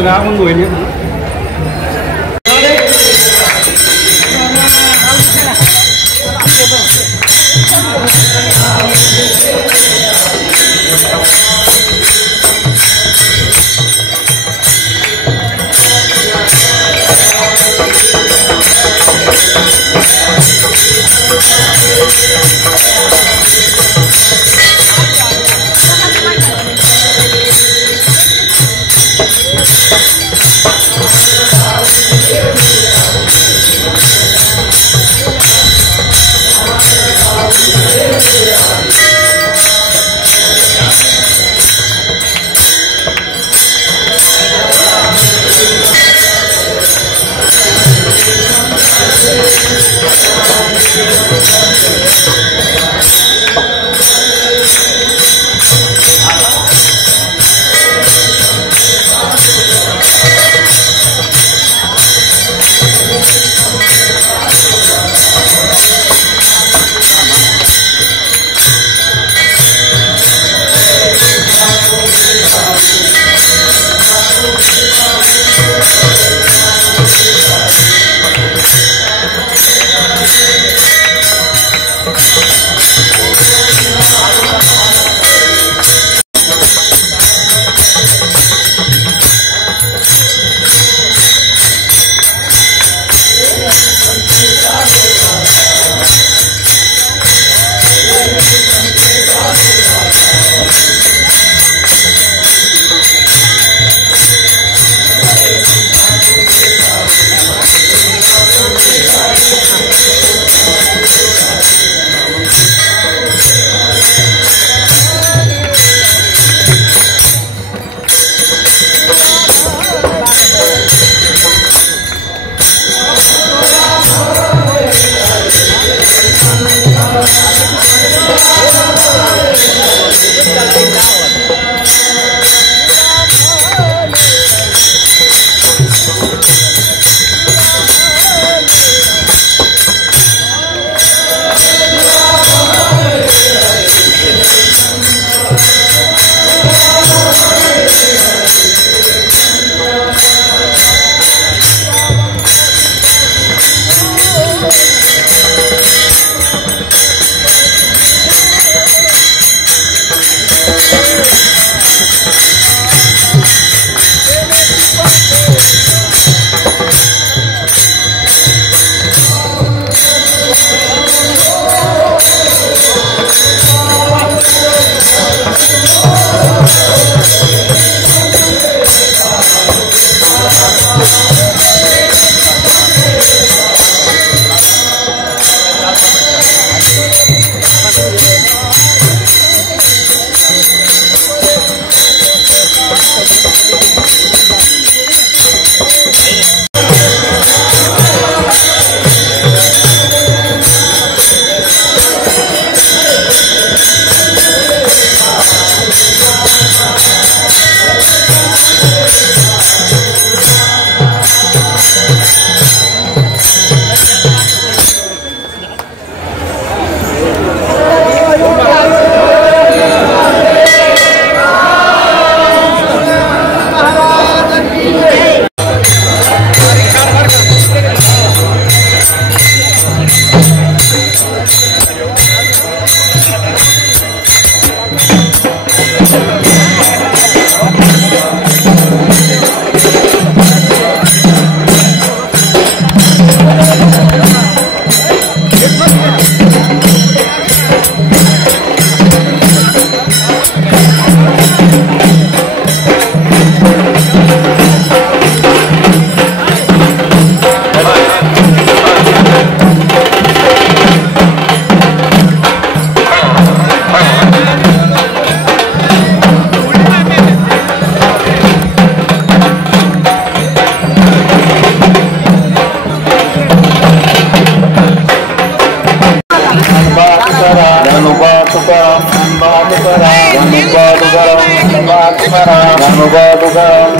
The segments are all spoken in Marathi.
Nggak menunggu ini.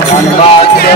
Jangan lupa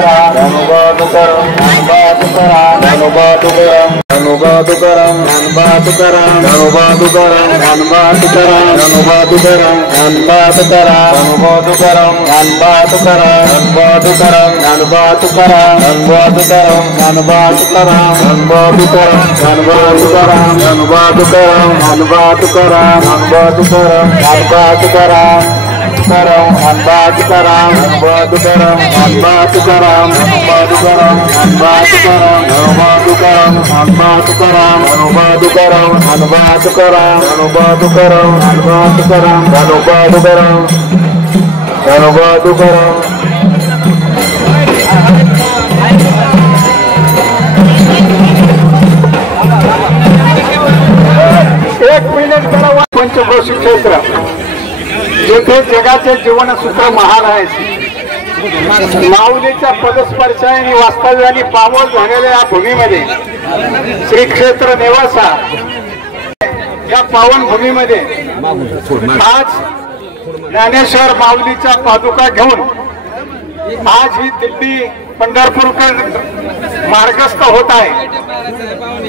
Panchkroshi क्षेत्र जेथे जगाचे जीवनसूत्र महान आहे, माऊलीच्या पदस्पर्शाने वास्तव्याने पामोल झालेल्या या भूमीमध्ये श्री क्षेत्र नेवासा या पावन भूमीमध्ये आज ज्ञानेश्वर माऊलीच्या पादुका घेऊन आज ही दिल्ली पंढरपूरकडे मार्गस्थ होत आहे।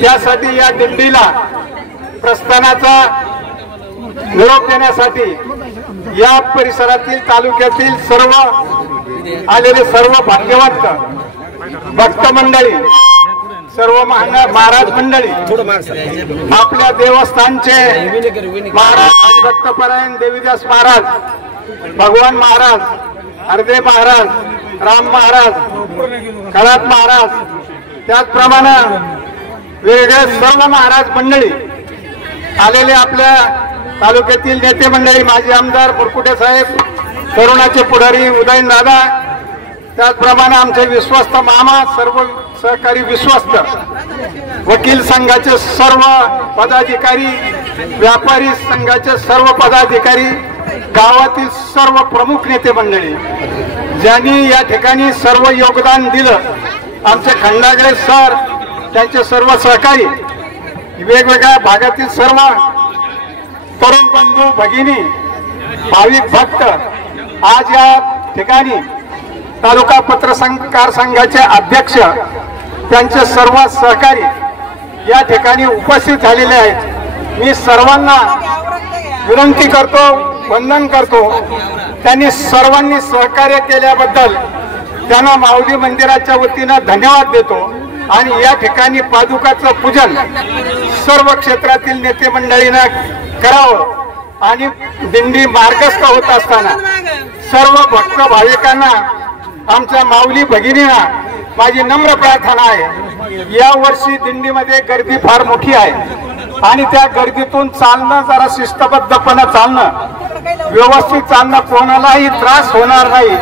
त्यासाठी या दिंडीला प्रस्थानाचा निरोप देण्यासाठी या परिसरातील तालुक्यातील सर्व आलेले सर्व भाग्यवंत भक्त मंडळी, सर्व महाराज मंडळी, आपल्या देवस्थानचे महाराज हरिभक्तपरायण देवीदास महाराज, भगवान महाराज, हरदेव महाराज, राम महाराज, खरात महाराज, त्याचप्रमाणे वेगळे सर्व महाराज मंडळी आलेले आपल्या तालुक्यातील नेते मंडळी, माजी आमदार मुरकुटे साहेब, तरुणाचे पुढारी उदयन दादा, त्याचप्रमाणे आमचे विश्वस्त मामा, सर्व सहकारी विश्वस्त, वकील संघाचे सर्व पदाधिकारी, व्यापारी संघाचे सर्व पदाधिकारी, गावातील सर्व प्रमुख नेते मंडळी ज्यांनी या ठिकाणी सर्व योगदान दिलं, आमचे खंडागळे सर, त्यांचे सर्व सहकारी, वेगवेगळ्या भागातील सर्व तरुण बंधू भगिनी, भाविक भक्त आज या ठिकाणी तालुका पत्रकार संघाचे अध्यक्ष, त्यांचे सर्व सहकारी या ठिकाणी उपस्थित झालेले आहेत। मी सर्वांना विनंती करतो, वंदन करतो, त्यांनी सर्वांनी सहकार्य केल्याबद्दल त्यांना माऊली मंदिराच्या वतीने धन्यवाद देतो आणि या ठिकाणी पादुकाचं पूजन सर्व क्षेत्रातील नेते मंडळींना करावं आणि दिंडी मार्गस्थ होत असताना सर्व भक्त भाविकांना, आमच्या माऊली भगिनींना माझी नम्र प्रार्थना आहे, या वर्षी दिंडीमध्ये गर्दी फार मोठी आहे आणि त्या गर्दीतून चालणं जरा शिस्तबद्धपणे चालणं, व्यवस्थित चालणं, कोणालाही त्रास होणार नाही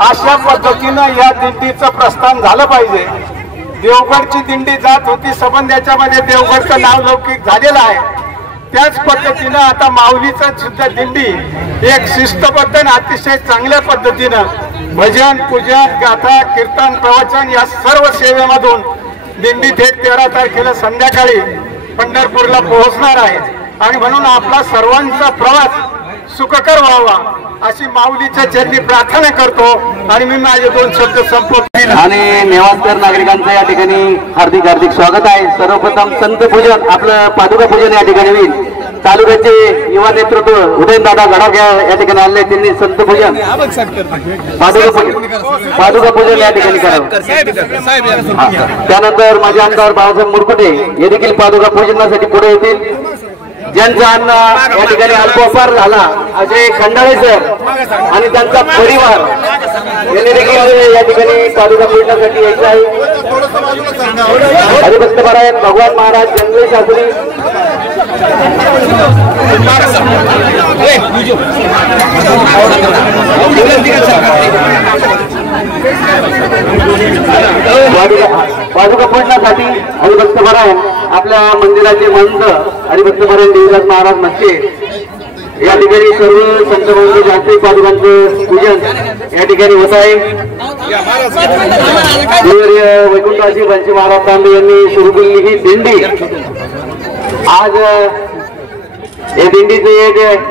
अशा पद्धतीनं या दिंडीचं प्रस्थान झालं पाहिजे। देवगडची दिंडी जात होती सबंध, मध्ये देवगडचं नाव लौकिक झालेलं आहे, त्याच पद्धतीनं आता माऊलीचं सुद्धा दिंडी एक शिस्तबद्ध आणि अतिशय चांगल्या पद्धतीनं भजन, पूजन, गाथा, कीर्तन, प्रवचन या सर्व सेवेमधून दिंडी थेट 13 तारखेला संध्याकाळी पंढरपूरला पोहोचणार आहे आणि म्हणून आपला सर्वांचा प्रवास सुखकर व्हावा अशी माऊलीच्या चरणी प्रार्थना करतो आणि मी माझे 2 शब्द संपवतो। आणि नेवासकर नागरिकांचं या ठिकाणी हार्दिक हार्दिक स्वागत आहे। सर्वप्रथम संत पूजन, आपलं पादुका पूजन या ठिकाणी होईल। तालुक्याचे युवा नेतृत्व उदयन दादा गडाख्या या ठिकाणी आले, त्यांनी संत पूजन पादुका पूजन या ठिकाणी करावं। त्यानंतर माझे आमदार बाळासाहेब मुरकुटे हे देखील पादुका पूजनासाठी पुढे येतील। ज्यांचा अन्न या ठिकाणी अल्पोपार झाला असे खंडाळे सर आणि त्यांचा परिवार यांनी देखील या ठिकाणी पादुका पूजनासाठी यायचं आहे। हरिभक्तपरायण भगवान महाराज जंगले शास्त्री पादुका पूजनासाठी हरिभक्तपरायण आपल्या मंदिराचे महंत हरिभक्तपरायण देवीदास महाराज मस्के या ठिकाणी सर्व संत महंत जागतिक पादुकांचं पूजन या ठिकाणी होत आहे। वैकुंठवासी पंच महाराज तांबे यांनी सुरू केलेली ही दिंडी आज या दिंडीची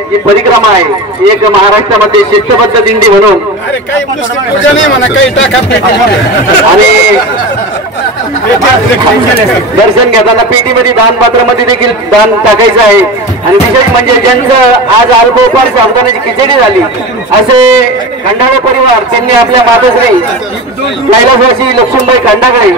जी परिक्रमा आहे एक महाराष्ट्रामध्ये शिस्तबद्ध दिंडी म्हणून आणि दर्शन घेताना पेटीमध्ये दानपात्रामध्ये देखील दान टाकायचं आहे। आणि विशेष म्हणजे ज्यांचं आज अल्पोपार साबुदाण्याची खिचडी झाली असे खंडाळे परिवार, त्यांनी आपल्या मातोश्री कैलासवासी लक्ष्मीबाई खंडागळे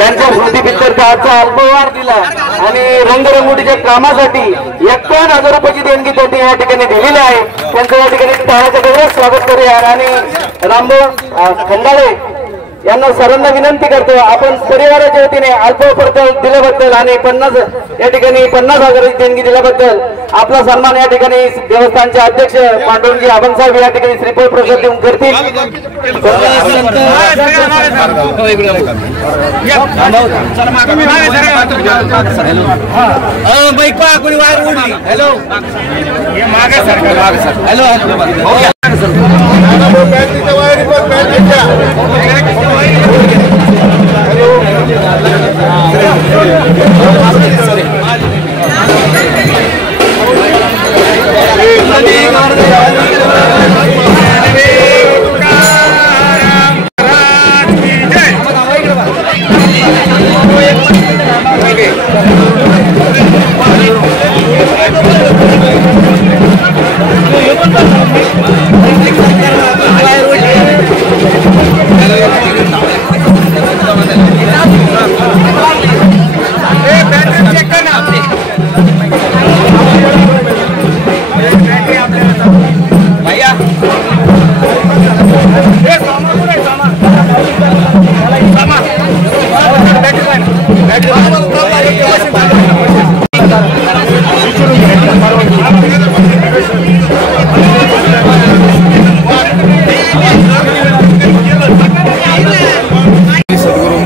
यांच्या स्मृतीप्रित्यर्थ आजचा अल्पोपहार दिला आणि रंगरंगोटीच्या कामासाठी 51,000 रुपयाची देणगी त्यांनी या ठिकाणी दिलेली आहे। त्यांचं या ठिकाणी टाळ्याच्या गजरात स्वागत करूया आणि रामभाऊ खंडाळे यांना सर्वांना विनंती करतो आपण परिवाराच्या वतीने अल्पोपहार दिल्याबद्दल आणि 50,000 देणगी दिल्याबद्दल आपला सन्मान या ठिकाणी देवस्थानचे अध्यक्ष पांडुरंगजी आबन साहेब या ठिकाणी श्रीफळ प्रसाद देऊन करतील।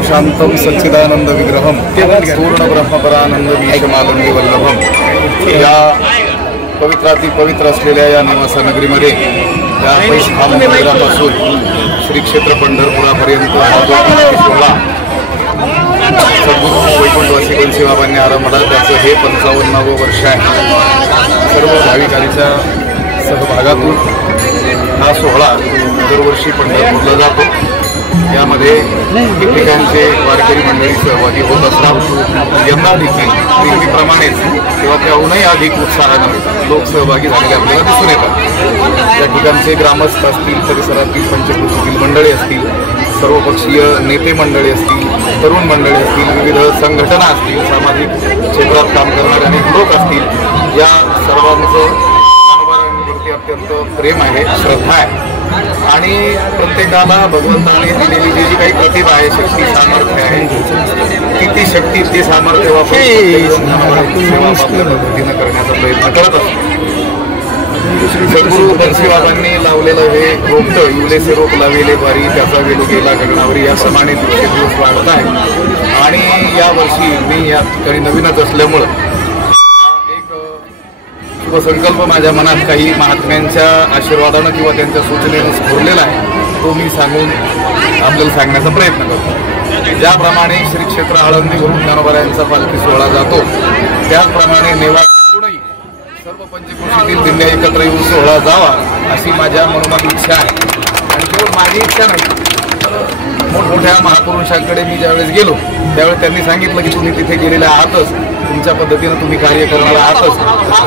शांतम सच्चिदानंद विग्रहम पूर्ण ब्रह्मपरानंद बीजमालंदी वल्लभम। या पवित्राती पवित्र असलेल्या या निवासा नगरीमध्ये या मंदिरापासून श्री क्षेत्र पंढरपुरापर्यंत सोहळा सद्गुरू वैकुंठवासी बंसीबाबांनी आरंभला त्याचं हे 55वं वर्ष आहे। सर्व भाविकांच्या सहभागातून हा सोहळा दरवर्षी पंढरपूरला जातो। यामध्ये ठिकठिकाणचे वारकरी मंडळी सहभागी होत असतात। यंदा देखील नेहमीप्रमाणेच किंवा त्याहूनही अधिक उत्साहानं लोक सहभागी झालेले आपल्याला दिसून येतात। त्या ठिकाणचे ग्रामस्थ असतील, परिसरातील पंचक्रोशीतील मंडळी असतील, सर्वपक्षीय नेते मंडळी असतील, तरुण मंडळी असतील, विविध संघटना असतील, सामाजिक क्षेत्रात काम करणारे अनेक लोक असतील, या सर्वांचं ज्ञानोबारायांवरती अत्यंत प्रेम आहे, श्रद्धा आहे आणि प्रत्येकाला भगवंताने दिलेली जी काही प्रतिभा आहे, शक्ती सामर्थ्य आहे, ती शक्ती ते सामर्थ्य वापरून पद्धतीनं करण्याचा प्रयत्न करत असतो। सद्गुरू बंसीबाबांनी लावलेलं हे रोपटं इवलेसे रोप लावले वारी त्याचा वेलो गेला गगनावरी याप्रमाणे दिवसेंदिवस वाढत आहे। आणि यावर्षी मी या ठिकाणी नवीनच असल्यामुळं संकल्प माझ्या मनात काही महात्म्यांच्या आशीर्वादानं किंवा त्यांच्या सूचनेनं स्फुरलेला आहे, तो मी सांगून आपल्याला सांगण्याचा प्रयत्न करतो। ज्याप्रमाणे श्री क्षेत्र आळंदीवरून ज्ञानोबारायांचा पालखी सोहळा जातो त्याचप्रमाणे नेवारूनही सर्व पंचक्रोशीतील दिंड्या एकत्र येऊन सोहळा जावा अशी माझ्या मनोमन इच्छा आहे। आणि केवळ माझी इच्छा नाही, मोठमोठ्या महापुरुषांकडे मी ज्यावेळेस गेलो त्यावेळेस त्यांनी सांगितलं की तुम्ही तिथे गेलेल्या आहातच, तुमच्या पद्धतीनं तुम्ही कार्य करणार आहातच,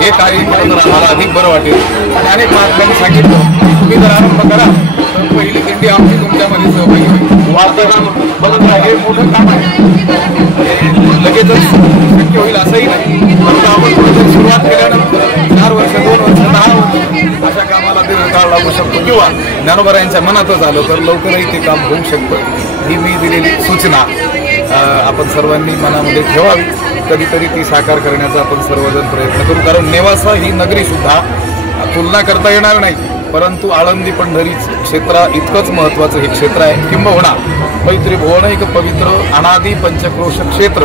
हे कार्य केलं तर आम्हाला अधिक बरं वाटेल। आणि अनेक महात्म्यांनी सांगितलं तुम्ही जर आरंभ करा तर पहिली दिंडी आमची तुमच्यामध्ये सहभागी होईल। वार्ताहर हे मोठं काम आहे, लगेचच शक्य होईल असंही नाही, फक्त आपण कुठेतरी सुरुवात केल्यानंतर 4 वर्ष 2 वर्ष 10 वर्ष अशा कामाला दीर्घकाळ लागू शकतो किंवा ज्ञानोबारायांच्या मनातच आलं तर लवकरही ते काम होऊ शकतं। ही मी दिलेली सूचना आपण सर्वांनी मनामध्ये ठेवावी, कधीतरी ती साकार करण्याचा आपण सर्वजण प्रयत्न करू। कारण नेवासा ही नगरी सुद्धा तुलना करता येणार नाही, परंतु आळंदी पंढरी क्षेत्र इतकंच महत्त्वाचं हे क्षेत्र आहे। किंबहुना मैत्रीभुवन एक पवित्र अनादी पंचक्रोश क्षेत्र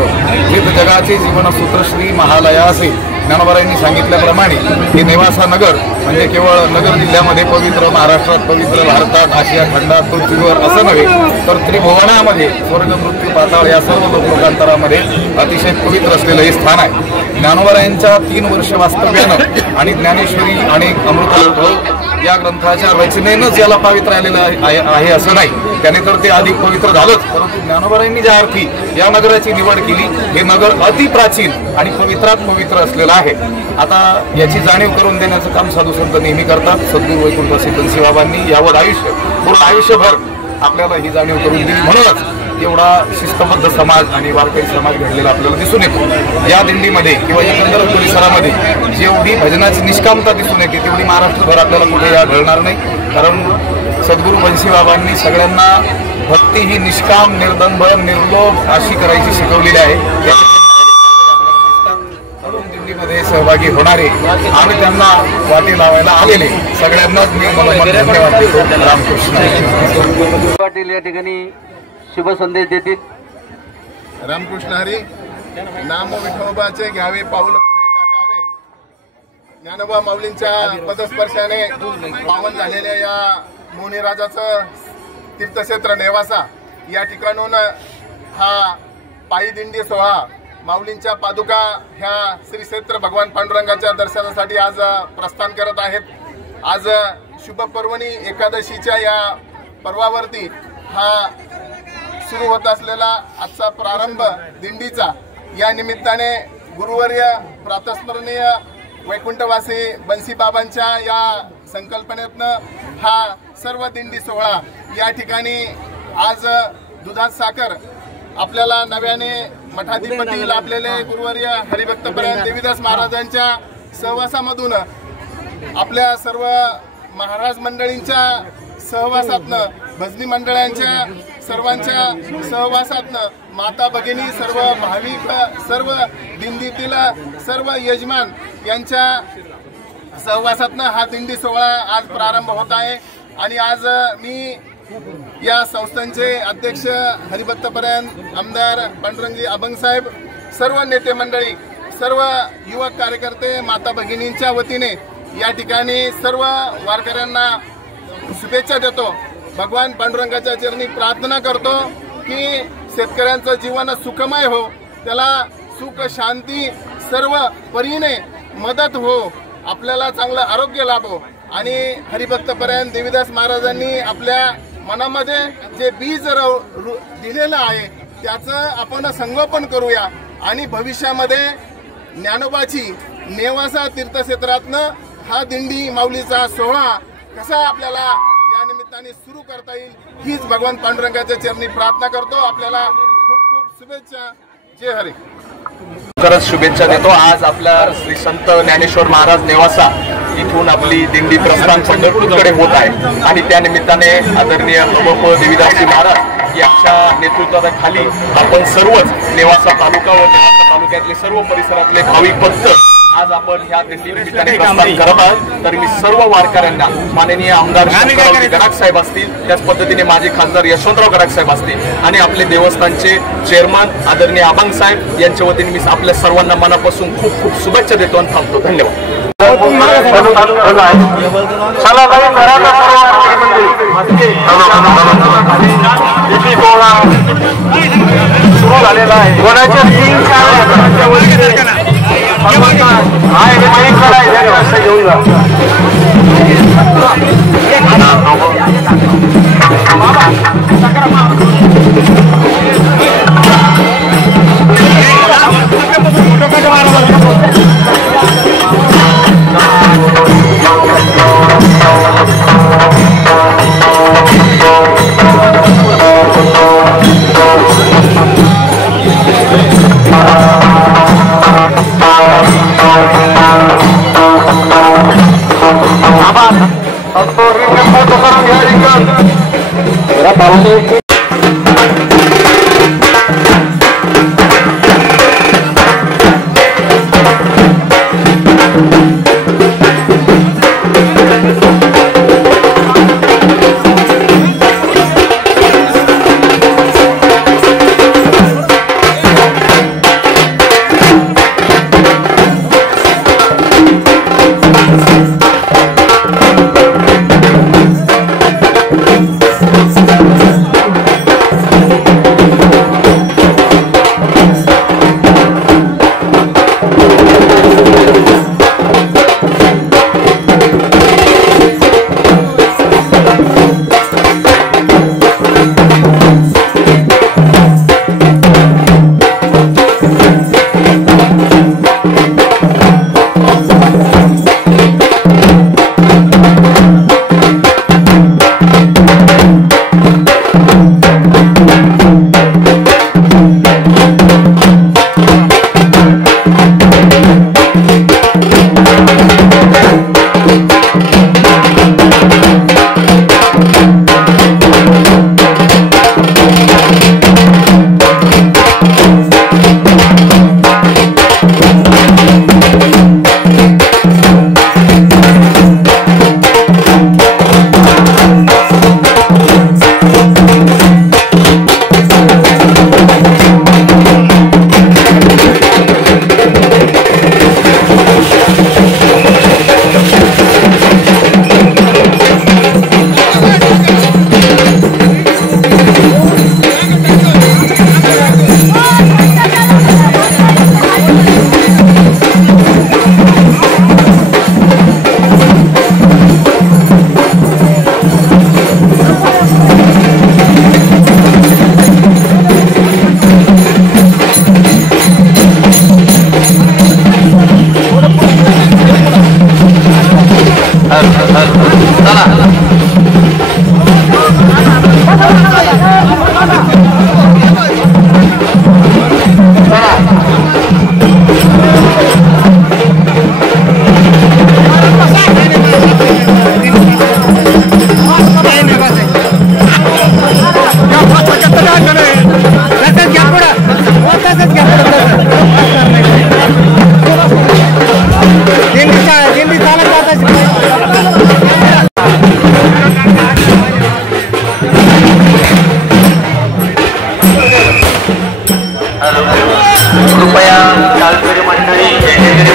जे जगाचे जीवनसूत्र श्री महालया असे ज्ञानोबारायांनी सांगितल्याप्रमाणे हे नेवासा नगर म्हणजे केवळ नगर जिल्ह्यामध्ये पवित्र, महाराष्ट्रात पवित्र, भारतात, आशिया खंडात, पृथ्वीवर असं नव्हे तर त्रिभुवनामध्ये स्वर्ग, मृत्यू, पाताळ या सर्व लोकांतरामध्ये अतिशय पवित्र असलेलं हे स्थान आहे। ज्ञानोबरायांच्या 3 वर्ष वास्तव्यानं आणि ज्ञानेश्वरी आणि अमृतानुभव या ग्रंथाच्या रचनेनंच याला पवित्र आलेलं आहे असं नाही, त्याने तर ते अधिक पवित्र झालंच, परंतु ज्ञानोबरायांनी ज्या अर्थी या नगराची निवड केली, हे नगर अति प्राचीन आणि पवित्रात पवित्र असलेलं आहे. आता याची जाणीव करून देण्याचं काम साधू संत नेहमी करतात. सद्गुरू वैकुंठ बंसीबाबांनी यावर पूर्ण आयुष्यभर आपल्याला ही जाणीव करून दिली, म्हणूनच एवढा शिस्तबद्ध समाज आणि वारकरी समाज घडलेला आपल्याला दिसून येतो. या दिंडीमध्ये किंवा एकंदर परिसरामध्ये जेवढी भजनाची निष्कामता दिसून येते तेवढी महाराष्ट्रभर आपल्याला कुठे या घडणार नाही. कारण सद्गुरू बंसीबाबांनी सगळ्यांना भक्ती ही निष्काम, निर्दंभ, निर्लोभ अशी करायची शिकवलेली आहे. दिंडीमध्ये सहभागी होणारे आणि त्यांना वाटी लावायला आलेले सगळ्यांनाच मी धन्यवाद देतो. रामकृष्ण पाटील या ठिकाणी शुभ संदेश देतील. रामकृष्ण हरी. नाम विठोबाचे घ्यावे पाऊल पुढे टाकावे. ज्ञानोबा माऊलींच्या पदस्पर्शाने पावन झालेल्या या मोनीराजाचं तीर्थक्षेत्र नेवासा या ठिकाणून हा पायी दिंडी सोहळा माऊलींच्या पादुका ह्या श्री क्षेत्र भगवान पांडुरंगाच्या दर्शनासाठी आज प्रस्थान करत आहेत. आज शुभ पर्वणी एकादशीच्या या पर्वावरती हा सुरू होत असलेला आजचा प्रारंभ दिंडीचा या निमित्ताने गुरुवर्य प्रातस्मरणीय वैकुंठवासी बंसीबाबांच्या या संकल्पनेतनं हा सर्व दिंडी सोहळा या ठिकाणी आज दुधात साखर आपल्याला नव्याने मठाधिपती लाभलेले गुरुवर्य हरिभक्तपरायण देवीदास महाराजांच्या सहवासामधून आपल्या सर्व महाराज मंडळींच्या सहवासातनं, भजनी मंडळांच्या सर्वांच्या सहवासातनं, माता भगिनी, सर्व भाविक, सर्व दिंडीतील सर्व यजमान यांच्या सहवासातनं हा दिंडी सोहळा आज प्रारंभ होत आहे. आणि आज मी या संस्थांचे अध्यक्ष हरिभक्तपरायण आमदार पांडुरंगजी अभंग साहेब, सर्व नेते मंडळी, सर्व युवक कार्यकर्ते, माता भगिनींच्या वतीने या ठिकाणी सर्व वारकऱ्यांना शुभेच्छा देतो. भगवान पांडुरंगाच्या चरणी प्रार्थना करतो की शेतकऱ्यांचं जीवन सुखमय हो, त्याला सुख शांती सर्व परीने मदत हो, आपल्याला चांगलं आरोग्य लाभो. आणि हरिभक्तपरायण देवीदास महाराजांनी आपल्या मनामध्ये जे बीज दिलेलं आहे त्याचं आपण संगोपन करूया आणि भविष्यामध्ये ज्ञानोबाची नेवासा तीर्थक्षेत्रातनं हा दिंडी माऊलीचा सोहळा कसा आपल्याला या निमित्ताने सुरू करता येईल हीच भगवान पांडुरंगाच्या चरणी प्रार्थना करतो. आपल्याला खूप खूप शुभेच्छा. जय हरी. खरंच शुभेच्छा देतो. आज आपल्या श्री संत ज्ञानेश्वर महाराज नेवासा इथून आपली दिंडी प्रस्थान पंढरपूरकडे होत आहे आणि त्या निमित्ताने आदरणीय देवीदासजी महाराज यांच्या नेतृत्वाखाली आपण सर्वच नेवासा तालुका व नेवासा तालुक्यातले सर्व परिसरातले भाविक भक्त आज आपण ह्या निमित्ताने प्रस्थान करत आहोत. तर मी सर्व वारकऱ्यांना माननीय आमदार गडाख साहेब असतील, त्याच पद्धतीने माजी खासदार यशवंतराव गडाख साहेब असतील आणि आपले देवस्थानचे चेअरमन आदरणीय अभंग साहेब यांच्या वतीने मी आपल्या सर्वांना मनापासून खूप खूप शुभेच्छा देतो आणि थांबतो. धन्यवाद. सुरू झालेला आहे. घेऊन जा.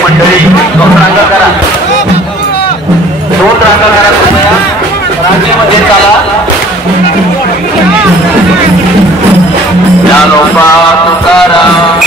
मंडळी 2 रांगा करा, 2 रांगा करा कृपया, रांगेमध्ये चाला. ज्ञानोबा तुकाराम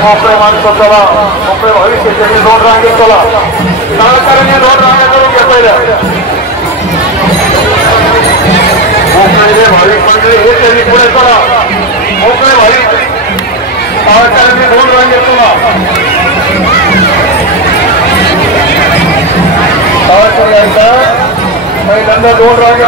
मोकळे माणसं चला, मोकळे भविष्य त्यांनी 2 रांगे चला, सहकार्याने 2 रांगे करून घ्या पहिल्या. मोकळे भाविक मंडळी हे त्यांनी पुढे चला, मोकळे भाविक सहकार्याने 2 रांगे चला. सहकार्याचा पहिल्यांदा 2 रांगे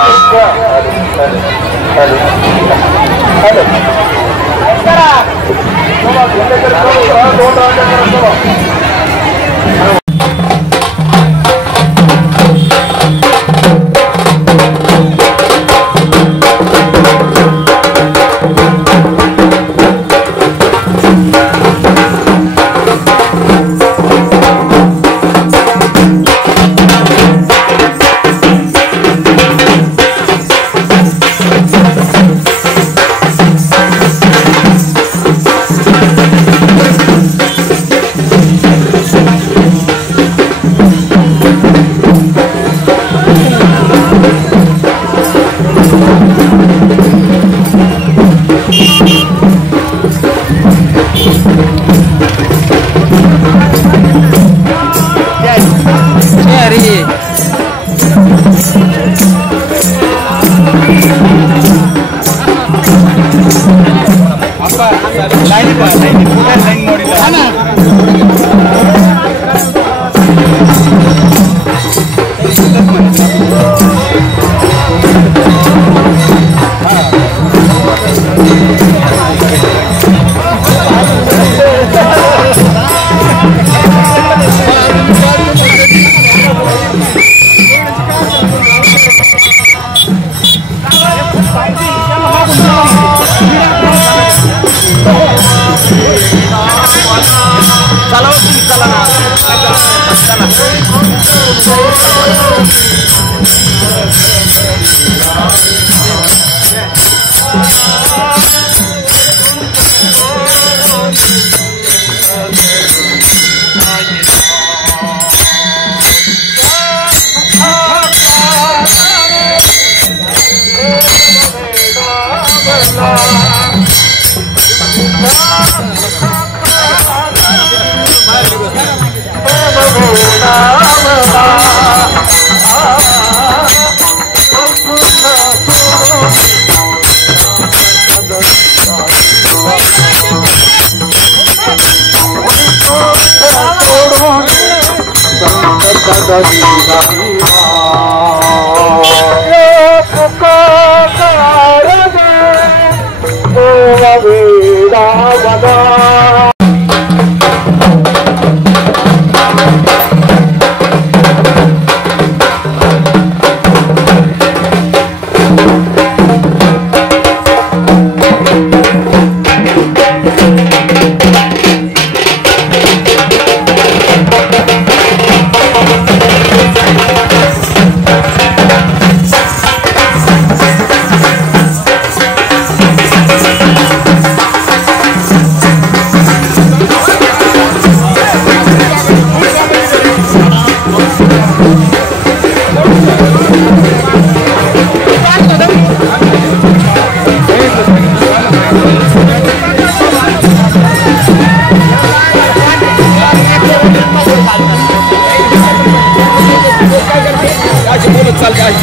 Hare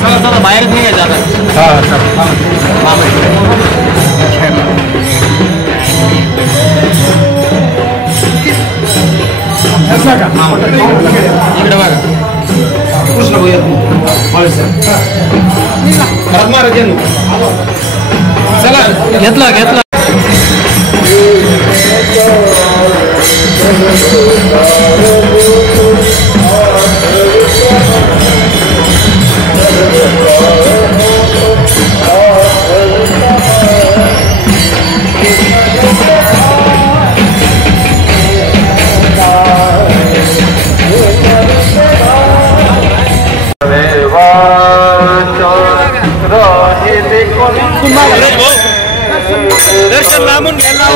चला चला बाहेरच नाही जागा. इकडे बघा कृष्ण चला घेतला घेतला. दर्शन लांबून घ्यायला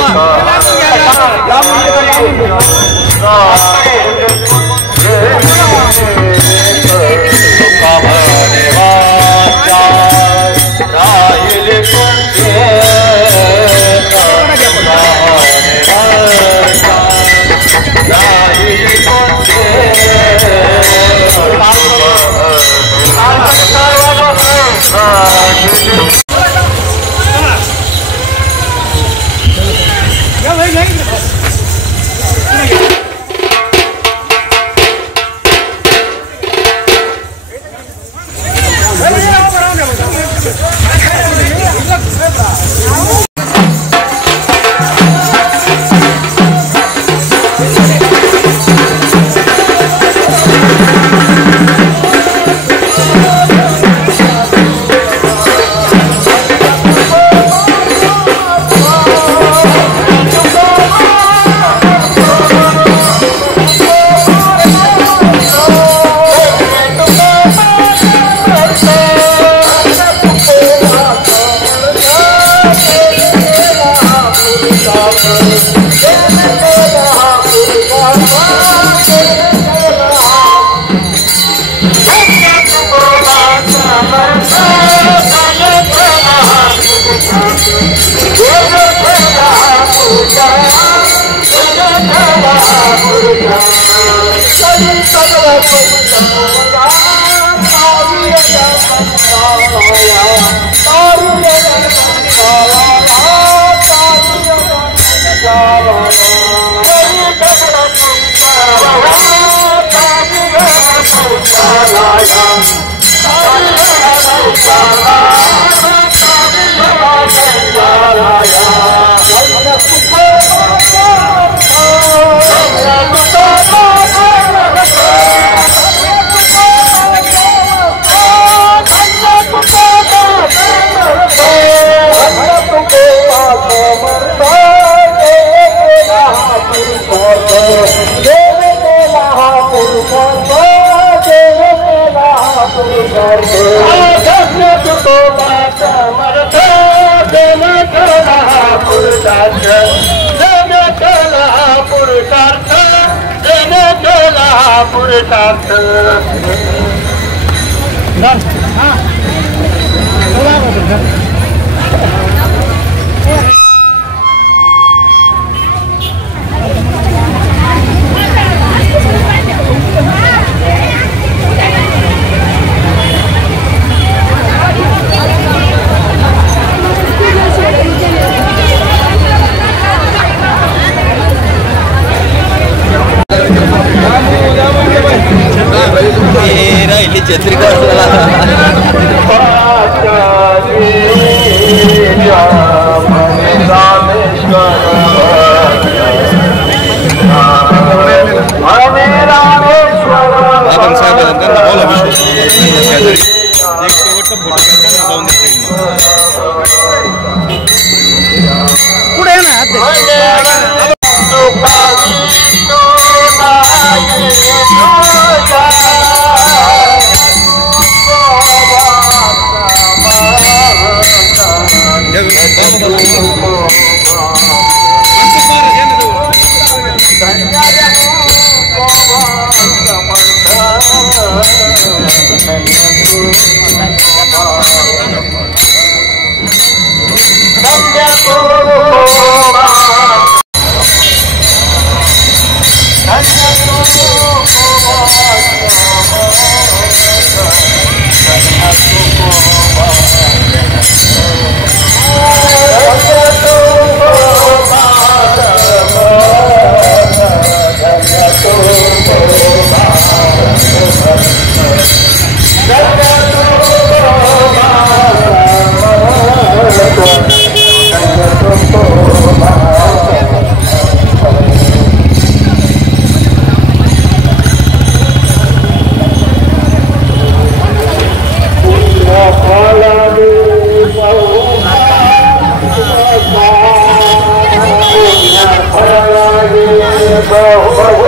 पुरतात छत्री पुढे ना बहु